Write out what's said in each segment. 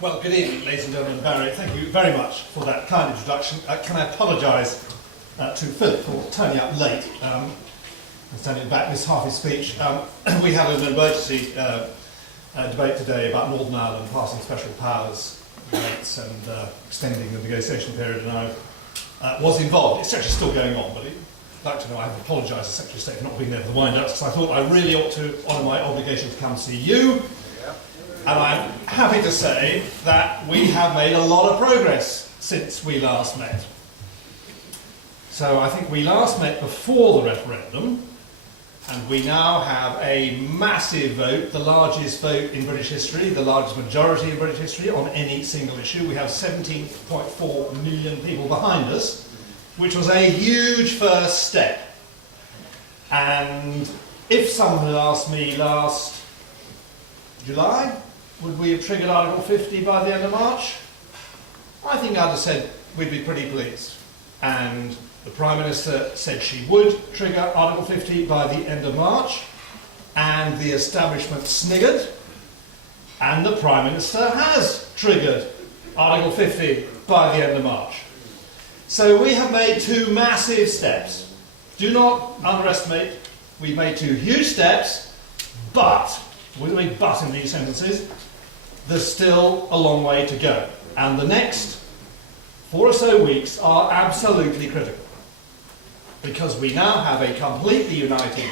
Well, good evening, ladies and gentlemen. Barry, thank you very much for that kind introduction. Can I apologise to Philip for turning up late and standing back this half his speech. We had an emergency debate today about Northern Ireland passing special powers rates and extending the negotiation period, and I was involved. It's actually still going on, but I'd like to know I have apologised to the Secretary of State for not being there for the wind-up, because I thought I really ought to honour my obligation to come see you. And I'm happy to say that we have made a lot of progress since we last met. So I think we last met before the referendum, and we now have a massive vote, the largest vote in British history, the largest majority in British history on any single issue. We have 17.4 million people behind us, which was a huge first step. And if someone had asked me last July, would we have triggered Article 50 by the end of March? I think I'd have said we'd be pretty pleased. And the Prime Minister said she would trigger Article 50 by the end of March, and the establishment sniggered, and the Prime Minister has triggered Article 50 by the end of March. So we have made two massive steps. Do not underestimate, we've made two huge steps, but, with a big but in these sentences, there's still a long way to go. And the next 4 or so weeks are absolutely critical, because we now have a completely united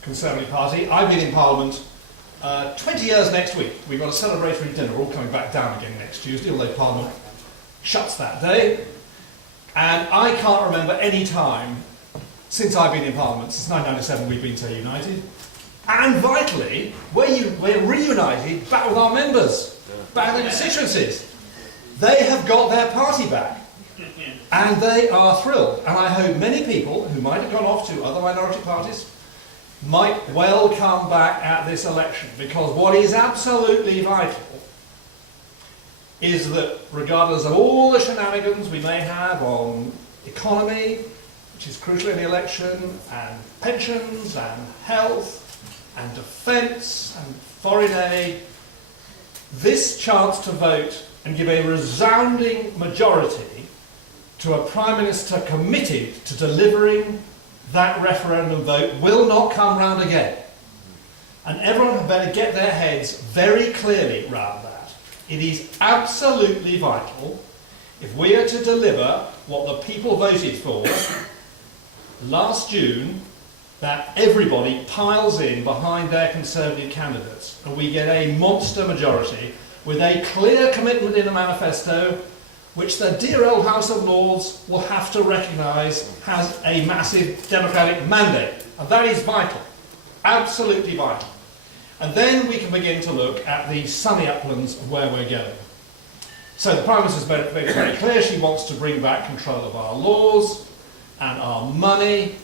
Conservative Party. I've been in Parliament 20 years next week. We've got a celebratory dinner, all coming back down again next Tuesday, although Parliament shuts that day. And I can't remember any time since I've been in Parliament, since 1997, we've been so united. And vitally, we're reunited back with our members, back in the constituencies. They have got their party back, and they are thrilled. And I hope many people who might have gone off to other minority parties might well come back at this election, because what is absolutely vital is that, regardless of all the shenanigans we may have on economy, which is crucial in the election, and pensions, and health, and defence, and foreign aid, this chance to vote and give a resounding majority to a Prime Minister committed to delivering that referendum vote will not come round again. And everyone had better get their heads very clearly round that. It is absolutely vital, if we are to deliver what the people voted for last June, that everybody piles in behind their Conservative candidates, and we get a monster majority with a clear commitment in the manifesto, which the dear old House of Lords will have to recognise has a massive democratic mandate. And that is vital, absolutely vital. And then we can begin to look at the sunny uplands of where we're going. So the Prime Minister's made it very clear she wants to bring back control of our laws and our money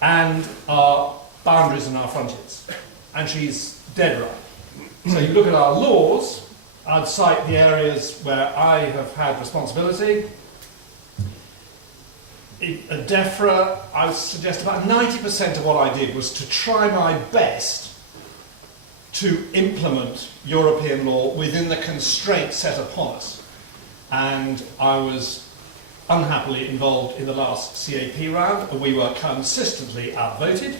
and our boundaries and our frontiers. And she's dead right. So you look at our laws, I'd cite the areas where I have had responsibility. At DEFRA, I would suggest about 90% of what I did was to try my best to implement European law within the constraints set upon us. And I was unhappily involved in the last CAP round, and we were consistently outvoted,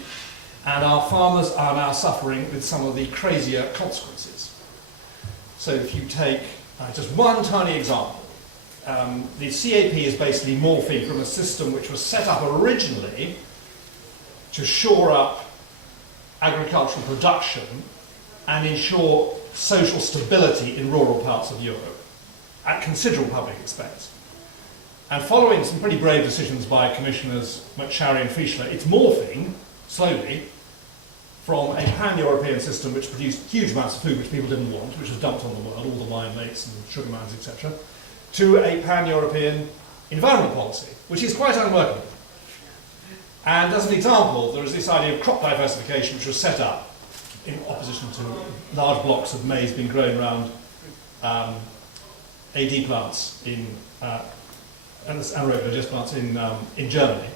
and our farmers are now suffering with some of the crazier consequences. So if you take just one tiny example, the CAP is basically morphing from a system which was set up originally to shore up agricultural production and ensure social stability in rural parts of Europe at considerable public expense. And following some pretty brave decisions by Commissioners McSharry and Fischler, it's morphing, slowly, from a pan-European system which produced huge amounts of food which people didn't want, which was dumped on the world, all the wine lakes and sugar mines, etc., to a pan-European environment policy, which is quite unworkable. And as an example, there is this idea of crop diversification which was set up in opposition to large blocks of maize being grown around AD plants in anaerobic digest plants in Germany.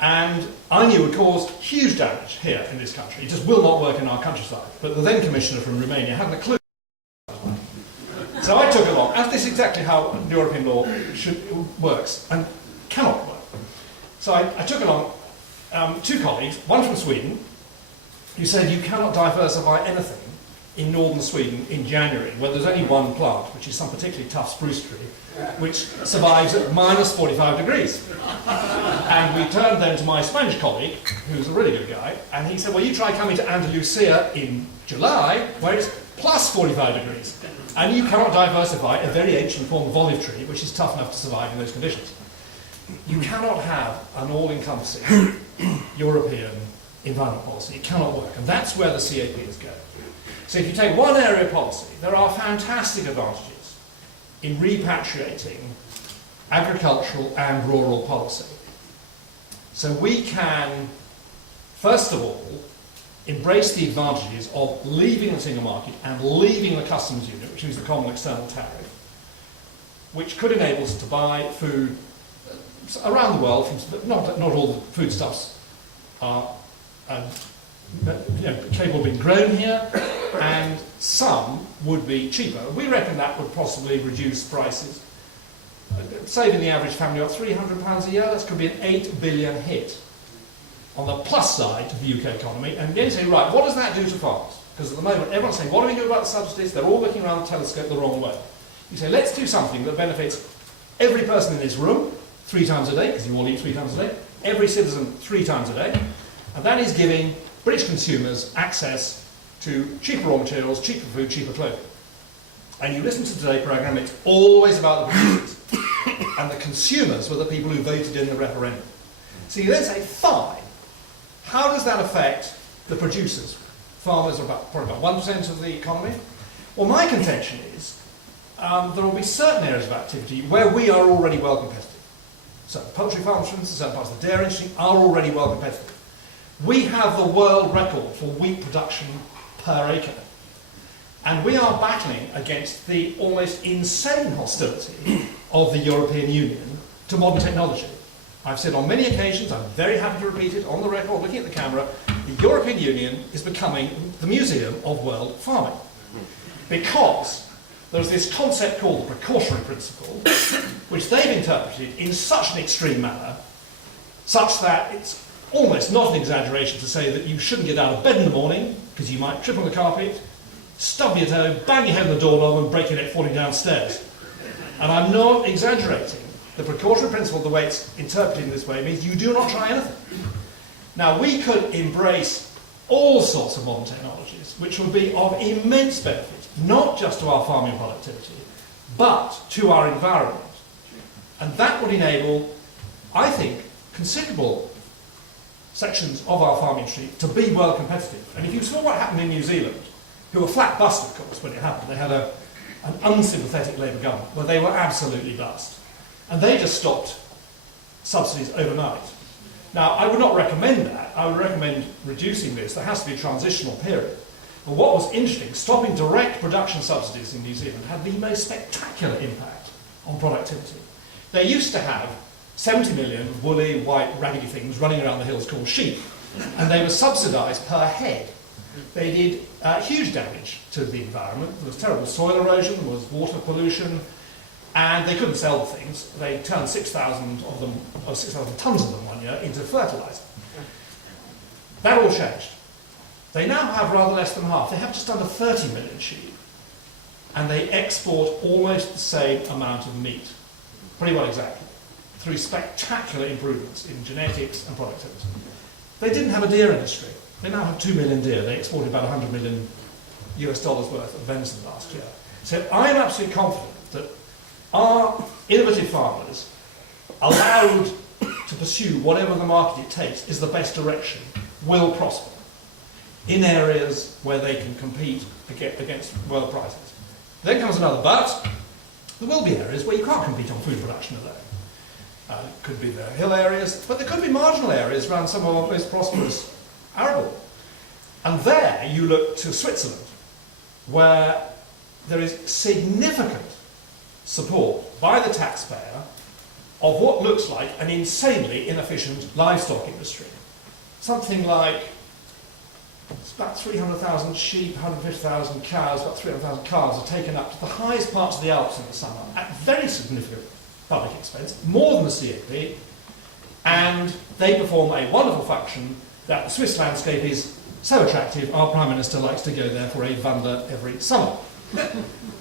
And I knew it would cause huge damage here in this country. It just will not work in our countryside. But the then Commissioner from Romania hadn't a clue. So I took along, and this is exactly how European law works and cannot work. So I took along 2 colleagues, one from Sweden, who said you cannot diversify anything in northern Sweden in January, where there's only one plant, which is some particularly tough spruce tree, which survives at minus 45 degrees. And we turned then to my Spanish colleague, who's a really good guy, and he said, well, you try coming to Andalusia in July, where it's plus 45 degrees. And you cannot diversify a very ancient form of olive tree, which is tough enough to survive in those conditions. You cannot have an all-encompassing European environment policy. It cannot work. And that's where the CAP is going. So if you take one area of policy, there are fantastic advantages in repatriating agricultural and rural policy. So we can, first of all, embrace the advantages of leaving the single market and leaving the customs union, which is the common external tariff, which could enable us to buy food around the world, from, not all the foodstuffs are capable of being grown here, and some would be cheaper. We reckon that would possibly reduce prices, saving the average family about £300 a year. That could be an 8 billion hit on the plus side to the UK economy. And then you say, right, what does that do to farmers? Because at the moment, everyone's saying, what do we do about the subsidies? They're all looking around the telescope the wrong way. You say, let's do something that benefits every person in this room 3 times a day, because you all eat 3 times a day, every citizen 3 times a day, and that is giving British consumers access to cheaper raw materials, cheaper food, cheaper clothing. And you listen to today's programme, it's always about the producers. And the consumers were the people who voted in the referendum. So you then say, fine, how does that affect the producers? Farmers are probably about 1% of the economy. Well, my contention is there will be certain areas of activity where we are already well competitive. So poultry farms, for instance, certain parts of the dairy industry are already well competitive. We have the world record for wheat production per acre. And we are battling against the almost insane hostility of the European Union to modern technology. I've said on many occasions, I'm very happy to repeat it on the record, looking at the camera, the European Union is becoming the museum of world farming. Because there's this concept called the precautionary principle, which they've interpreted in such an extreme manner, such that it's almost not an exaggeration to say that you shouldn't get out of bed in the morning, because you might trip on the carpet, stub your toe, bang your head on the doorknob and break your neck falling downstairs. And I'm not exaggerating. The precautionary principle, the way it's interpreted in this way, means you do not try anything. Now, we could embrace all sorts of modern technologies, which would be of immense benefit, not just to our farming productivity, but to our environment. And that would enable, I think, considerable sections of our farming industry to be well competitive. And if you saw what happened in New Zealand, who were flat bust, of course, when it happened, they had an unsympathetic Labour government where they were absolutely bust. And they just stopped subsidies overnight. Now, I would not recommend that. I would recommend reducing this. There has to be a transitional period. But what was interesting, stopping direct production subsidies in New Zealand had the most spectacular impact on productivity. They used to have 70 million woolly, white, raggedy things running around the hills called sheep, and they were subsidised per head. They did huge damage to the environment. There was terrible soil erosion, there was water pollution, and they couldn't sell the things. They turned 6,000 of them, or 6,000 tonnes of them one year, into fertiliser. That all changed. They now have rather less than half. They have just under 30 million sheep, and they export almost the same amount of meat, pretty well exactly, through spectacular improvements in genetics and productivity. They didn't have a deer industry. They now have 2 million deer. They exported about $100 million US worth of venison last year. So I am absolutely confident that our innovative farmers, allowed to pursue whatever the market it takes is the best direction, will prosper in areas where they can compete against world prices. Then comes another but. There will be areas where you can't compete on food production alone. It could be the hill areas, but there could be marginal areas around some of our most prosperous arable. And there you look to Switzerland, where there is significant support by the taxpayer of what looks like an insanely inefficient livestock industry. Something like It's about 300,000 sheep, 150,000 cows, about 300,000 cars are taken up to the highest parts of the Alps in the summer at very significant public expense, more than the CAP, and they perform a wonderful function that the Swiss landscape is so attractive, our Prime Minister likes to go there for a wander every summer.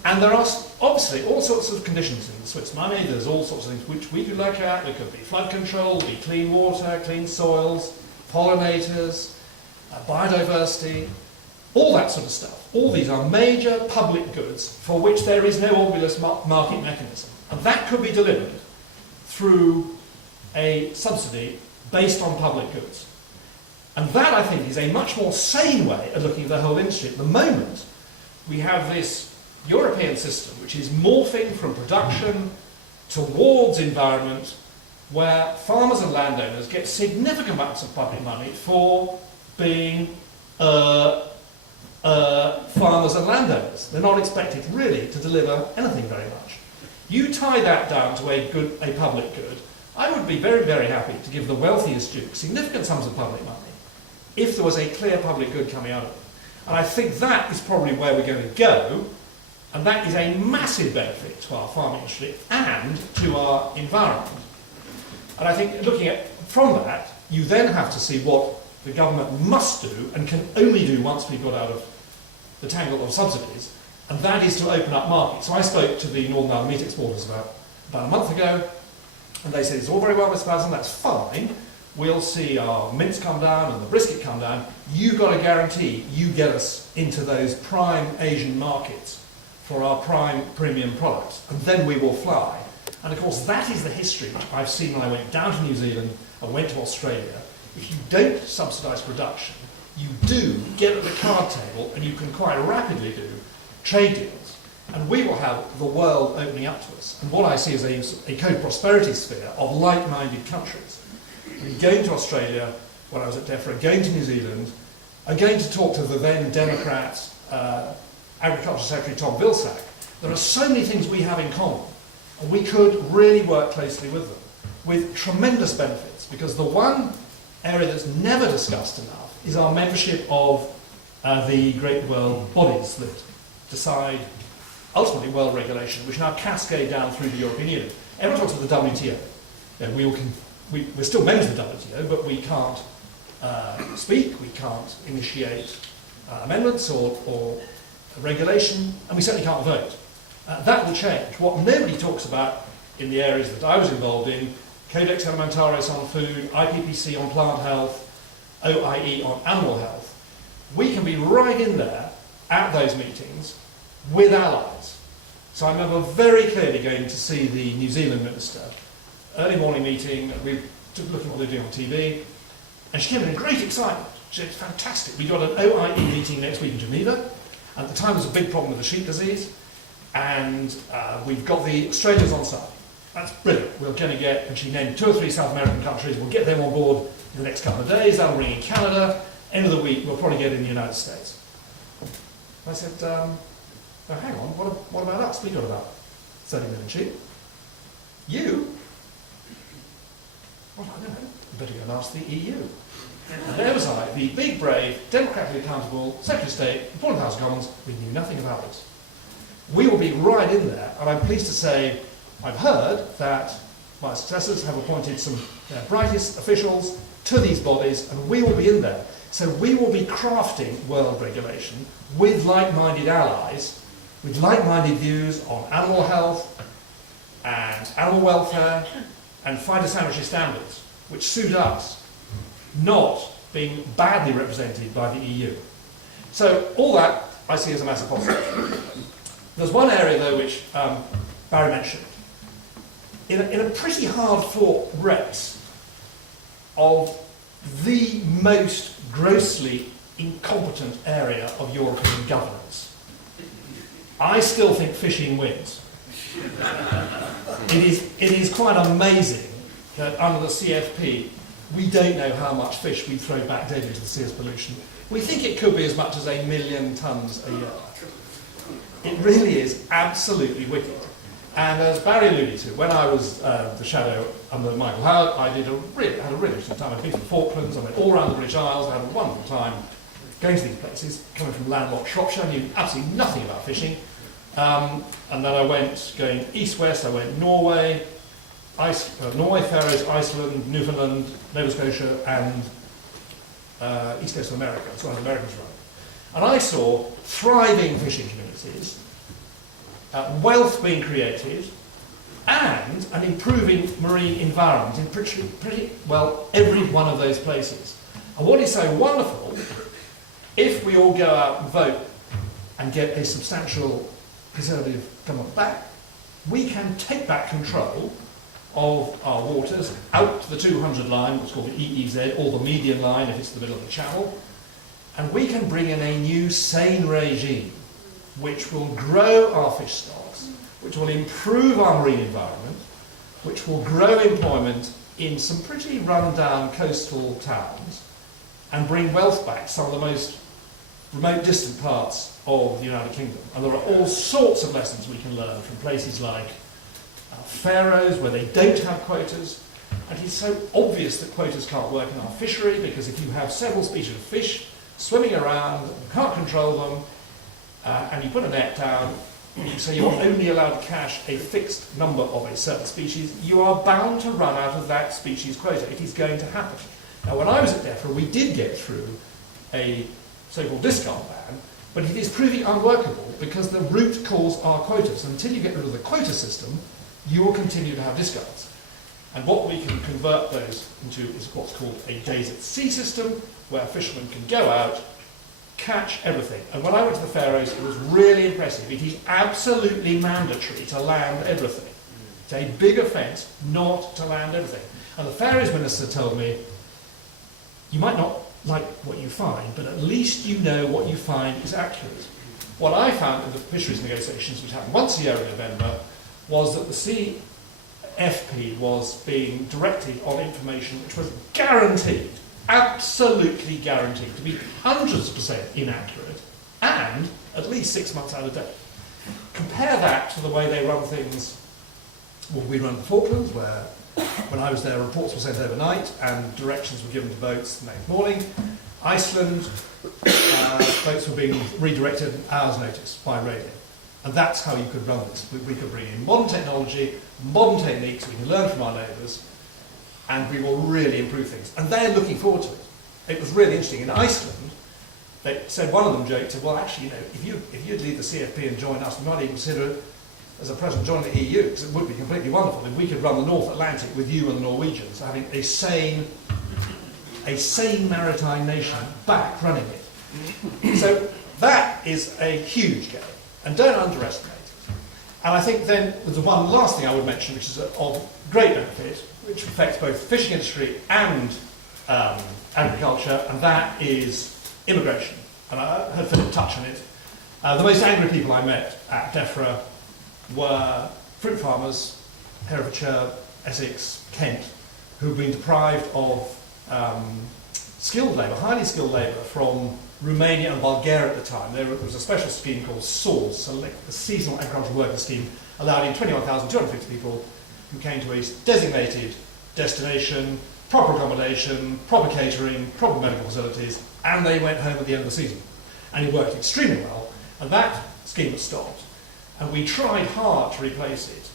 And there are obviously all sorts of conditions in the Swiss money. There's all sorts of things which we could look at. There could be flood control, be clean water, clean soils, pollinators, biodiversity, all that sort of stuff. All these are major public goods for which there is no obvious market mechanism. And that could be delivered through a subsidy based on public goods. And that, I think, is a much more sane way of looking at the whole industry. At the moment, we have this European system which is morphing from production towards environment, where farmers and landowners get significant amounts of public money for being farmers and landowners. They're not expected really to deliver anything very much. You tie that down to a public good, I would be very, very happy to give the wealthiest dukes significant sums of public money if there was a clear public good coming out of it. And I think that is probably where we're going to go, and that is a massive benefit to our farming industry and to our environment. And I think looking at from that, you then have to see what the government must do and can only do once we've got out of the tangle of subsidies, and that is to open up markets. So I spoke to the Northern Ireland meat exporters about a month ago, and they said, it's all very well, Mr. Patterson, that's fine. We'll see our mince come down and the brisket come down. You've got to guarantee you get us into those prime Asian markets for our prime premium products, and then we will fly. And of course, that is the history which I've seen when I went down to New Zealand and went to Australia. If you don't subsidise production, you do get at the card table, and you can quite rapidly do trade deals. And we will have the world opening up to us. And what I see is a co-prosperity sphere of like-minded countries. And going to Australia, when I was at DEFRA, going to New Zealand, and going to talk to the then Democrat Agriculture Secretary Tom Vilsack, there are so many things we have in common. And we could really work closely with them, with tremendous benefits, because the one area that's never discussed enough is our membership of the great world bodies that decide ultimately world regulation, which now cascade down through the European Union. Everyone talks about the WTO. We're still members of the WTO, but we can't speak, we can't initiate amendments or regulation, and we certainly can't vote. That will change. What nobody talks about in the areas that I was involved in, Codex Alimentarius on food, IPPC on plant health, OIE on animal health, we can be right in there at those meetings with allies. So I remember very clearly going to see the New Zealand minister, early morning meeting, we took a look at what they're doing on TV, and she came in great excitement. She said, fantastic, we've got an OIE meeting next week in Geneva. At the time there was a big problem with the sheep disease, and we've got the Australians on side. That's brilliant. We're going to get, and she named 2 or 3 South American countries, we'll get them on board in the next couple of days, that'll bring in Canada, end of the week we'll probably get in the United States. I said, oh, hang on, what about us? We've got about 30 million sheep. You? Well, I don't know, you better go and ask the EU. And there was I, the big, brave, democratically accountable Secretary of State, important House of Commons, we knew nothing about this. We will be right in there, and I'm pleased to say I've heard that my successors have appointed some brightest officials to these bodies, and we will be in there. So we will be crafting world regulation with like-minded allies, with like-minded views on animal health and animal welfare and phytosanitary standards, which suit us, not being badly represented by the EU. So all that I see as a massive positive. There's one area, though, which Barry mentioned. In a pretty hard-fought race of the most grossly incompetent area of European governance, I still think fishing wins. It is quite amazing that under the CFP, we don't know how much fish we throw back daily to the sea as pollution. We think it could be as much as 1 million tonnes a year. It really is absolutely wicked. And as Barry alluded to, when I was the shadow under Michael Howard, I had a really interesting time. I'd been to the Falklands, I went all around the British Isles, I had a wonderful time going to these places, coming from landlocked Shropshire, I knew absolutely nothing about fishing. And then I went going east-west, I went Norway, Norway, Faroes, Iceland, Newfoundland, Nova Scotia, and east coast of America. That's where the Americans run. And I saw thriving fishing communities, wealth being created, and an improving marine environment in pretty well every one of those places. And what is so wonderful, if we all go out and vote and get a substantial Conservative government back, we can take back control of our waters out to the 200 line, what's called the EEZ, or the median line if it's the middle of the channel, and we can bring in a new sane regime which will grow our fish stocks, which will improve our marine environment, which will grow employment in some pretty run-down coastal towns, and bring wealth back to some of the most remote, distant parts of the United Kingdom. And there are all sorts of lessons we can learn from places like Faroes, where they don't have quotas. And it's so obvious that quotas can't work in our fishery, because if you have several species of fish swimming around, you can't control them, and you put a net down, you say you're only allowed to catch a fixed number of a certain species, you are bound to run out of that species quota. It is going to happen. Now, when I was at DEFRA, we did get through a so-called discard ban, but it is proving unworkable because the root cause are quotas. Until you get rid of the quota system, you will continue to have discards. And what we can convert those into is what's called a days at sea system, where fishermen can go out, catch everything. And when I went to the Faroes, it was really impressive. It is absolutely mandatory to land everything. It's a big offence not to land everything. And the Faroes minister told me, you might not like what you find, but at least you know what you find is accurate. What I found in the fisheries negotiations, which happen once a year in November, was that the CFP was being directed on information which was guaranteed, absolutely guaranteed, to be hundreds of percent inaccurate, and at least 6 months out of date. Compare that to the way they run things. Well, we run the Falklands, where when I was there, reports were sent overnight and directions were given to boats the next morning. Iceland, boats were being redirected at an hour's notice by radio. And that's how you could run this. We could bring in modern technology, modern techniques, we can learn from our neighbours, and we will really improve things. And they're looking forward to it. It was really interesting. In Iceland, they said, one of them joked, said, well, actually, if you'd leave the CFP and join us, we might even consider it as a present joining the EU, because it would be completely wonderful if we could run the North Atlantic with you and the Norwegians, having a sane maritime nation back running it. So that is a huge game, and don't underestimate it. And I think then the one last thing I would mention, which is of great benefit, which affects both the fishing industry and agriculture, and that is immigration. And I heard Philip touch on it. The most angry people I met at DEFRA were fruit farmers, Herefordshire, Essex, Kent, who've been deprived of skilled labour, highly skilled labour from Romania and Bulgaria at the time. There was a special scheme called SAWS, the Seasonal Agricultural Worker Scheme, allowing 21,250 people who came to a designated destination, proper accommodation, proper catering, proper medical facilities, and they went home at the end of the season. And it worked extremely well, and that scheme was stopped. And we tried hard to replace it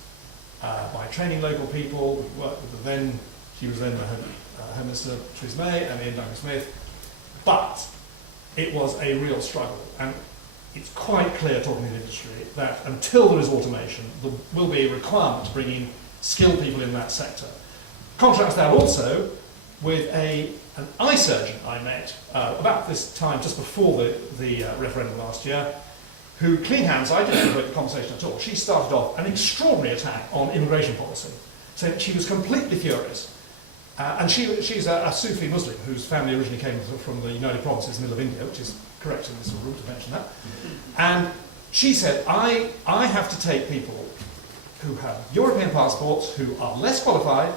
by training local people. We worked with she was then the Home Minister, Theresa May, and Ian Duncan Smith. But it was a real struggle. And it's quite clear, talking in the industry, that until there is automation, there will be a requirement to bring in skilled people in that sector. Contrast that also with an eye surgeon I met about this time, just before the referendum last year, who, clean hands, I didn't have a conversation at all. She started off an extraordinary attack on immigration policy. So she was completely furious. And she's a Sufi Muslim whose family originally came from the United Provinces, middle of India, which is correct in this room to mention that. And she said, I have to take people who have European passports, who are less qualified,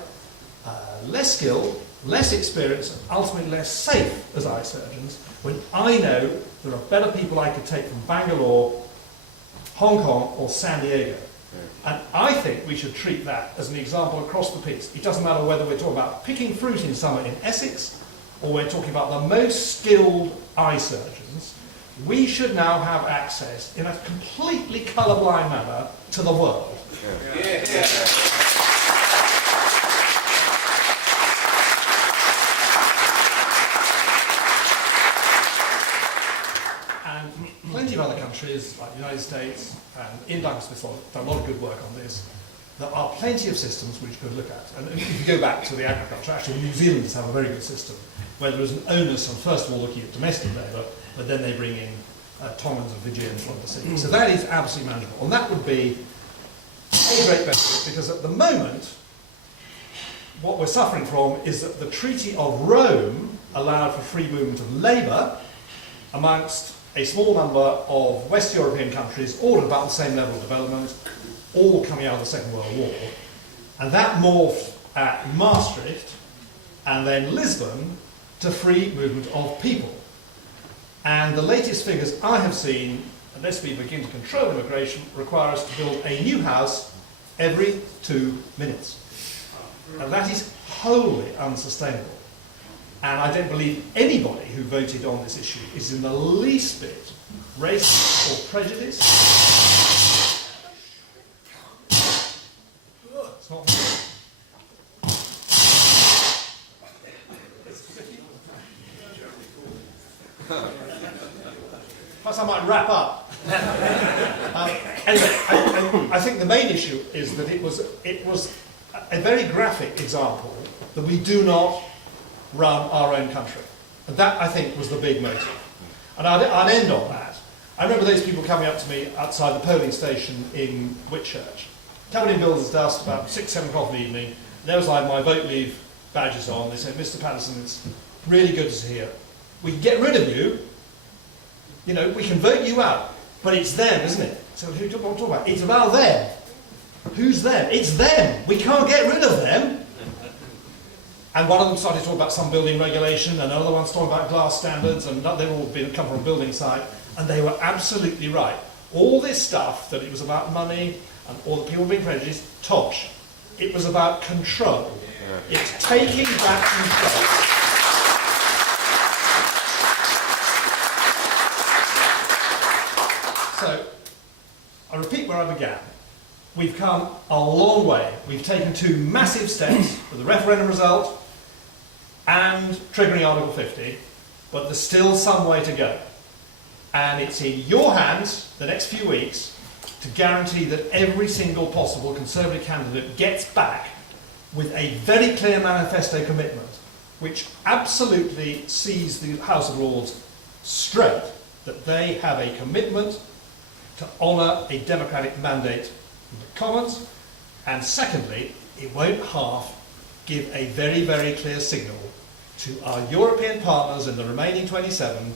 less skilled, less experienced, and ultimately less safe as eye surgeons, when I know there are better people I could take from Bangalore, Hong Kong, or San Diego. And I think we should treat that as an example across the piece. It doesn't matter whether we're talking about picking fruit in summer in Essex, or we're talking about the most skilled eye surgeons, we should now have access in a completely colourblind manner to the world. And plenty of other countries, like the United States, and Ian Douglas-Smith have done a lot of good work on this. There are plenty of systems which you could look at. And if you go back to the agriculture, actually New Zealanders have a very good system, where there is an onus on first of all looking at domestic labour, but then they bring in Tongans and Fijians from the sea. So that is absolutely manageable. And that would be a great benefit, because at the moment, what we're suffering from is that the Treaty of Rome allowed for free movement of labour amongst a small number of West European countries, all at about the same level of development, all coming out of the Second World War. And that morphed at Maastricht and then Lisbon to free movement of people. And the latest figures I have seen, unless we begin to control immigration, require us to build a new house every 2 minutes. And that is wholly unsustainable. And I don't believe anybody who voted on this issue is in the least bit racist or prejudiced. It's not me. Perhaps I might wrap up. Anyway, I think the main issue is that it was a very graphic example that we do not run our own country. And that, I think, was the big motive. And I'd end on that. I remember those people coming up to me outside the polling station in Whitchurch, covered in builder's dust, about 6, 7 o'clock in the evening. And there was like my vote leave badges on. They said, Mr. Paterson, it's really good to see you. We can get rid of you. You know, we can vote you out. But it's them, isn't it? So who do I talk about? It's about them. Who's them? It's them. We can't get rid of them. And one of them started talking about some building regulation, and another one's talking about glass standards, and they've all come from a building site, and they were absolutely right. All this stuff, that it was about money, and all the people being prejudiced, tosh. It was about control. It's taking back control. So, I repeat where I began. We've come a long way. We've taken 2 massive steps with the referendum result and triggering Article 50, but there's still some way to go. And it's in your hands, the next few weeks, to guarantee that every single possible Conservative candidate gets back with a very clear manifesto commitment, which absolutely sees the House of Lords straight, that they have a commitment to honour a democratic mandate from the Commons, and secondly, it won't half give a very, very clear signal to our European partners in the remaining 27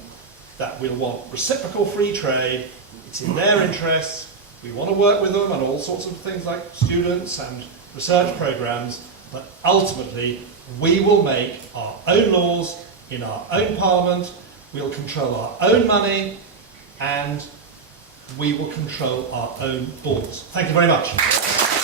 that we'll want reciprocal free trade. It's in their interests. We want to work with them on all sorts of things like students and research programs, but ultimately we will make our own laws in our own parliament, we'll control our own money, and we will control our own borders. Thank you very much.